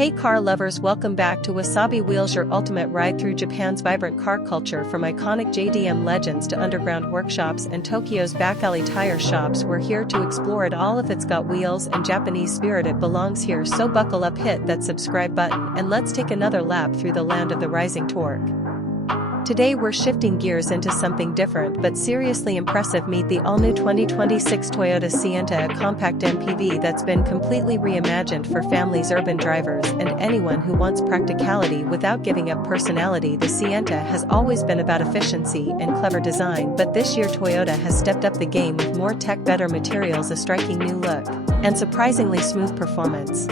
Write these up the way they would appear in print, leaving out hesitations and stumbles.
Hey car lovers, welcome back to WASABI Wheels, your ultimate ride through Japan's vibrant car culture. From iconic JDM legends to underground workshops and Tokyo's back alley tire shops, we're here to explore it all. If it's got wheels and Japanese spirit, it belongs here. So buckle up, hit that subscribe button, and let's take another lap through the land of the rising torque. Today we're shifting gears into something different but seriously impressive. Meet the all-new 2026 Toyota Sienta, a compact MPV that's been completely reimagined for families, urban drivers, and anyone who wants practicality without giving up personality. The Sienta has always been about efficiency and clever design, but this year Toyota has stepped up the game with more tech, better materials, a striking new look, and surprisingly smooth performance.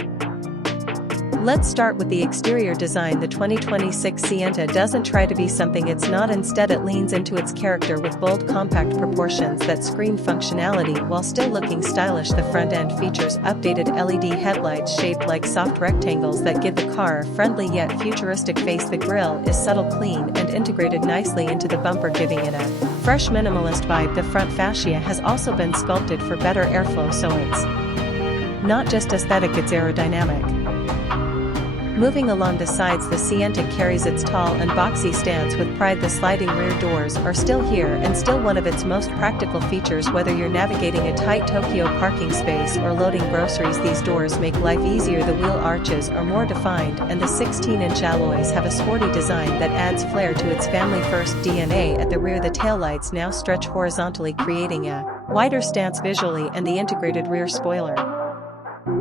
Let's start with the exterior design. The 2026 Sienta doesn't try to be something it's not. Instead, it leans into its character with bold, compact proportions that scream functionality while still looking stylish. The front end features updated LED headlights shaped like soft rectangles that give the car a friendly yet futuristic face. The grille is subtle, clean, and integrated nicely into the bumper, giving it a fresh, minimalist vibe. The front fascia has also been sculpted for better airflow, so it's not just aesthetic, it's aerodynamic. Moving along the sides, the Sienta carries its tall and boxy stance with pride. The sliding rear doors are still here and still one of its most practical features. Whether you're navigating a tight Tokyo parking space or loading groceries, these doors make life easier. The wheel arches are more defined, and the 16-inch alloys have a sporty design that adds flair to its family-first DNA. At the rear, the taillights now stretch horizontally, creating a wider stance visually, and the integrated rear spoiler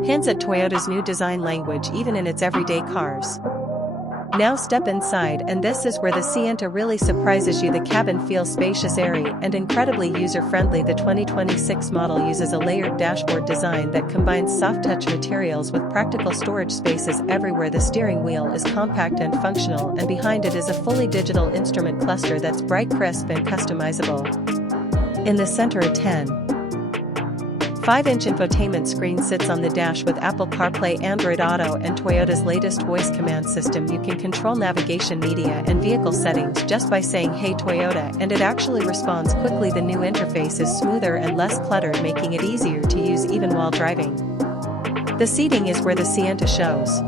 hints at Toyota's new design language even in its everyday cars. Now step inside, and this is where the Sienta really surprises you. The cabin feels spacious, airy, and incredibly user-friendly. The 2026 model uses a layered dashboard design that combines soft-touch materials with practical storage spaces everywhere. The steering wheel is compact and functional, and behind it is a fully digital instrument cluster that's bright, crisp, and customizable. In the center, a 10.5-inch infotainment screen sits on the dash with Apple CarPlay, Android Auto, and Toyota's latest voice command system. You can control navigation, media, and vehicle settings just by saying "Hey Toyota," and it actually responds quickly. The new interface is smoother and less cluttered, making it easier to use even while driving. The seating is where the Sienta shows.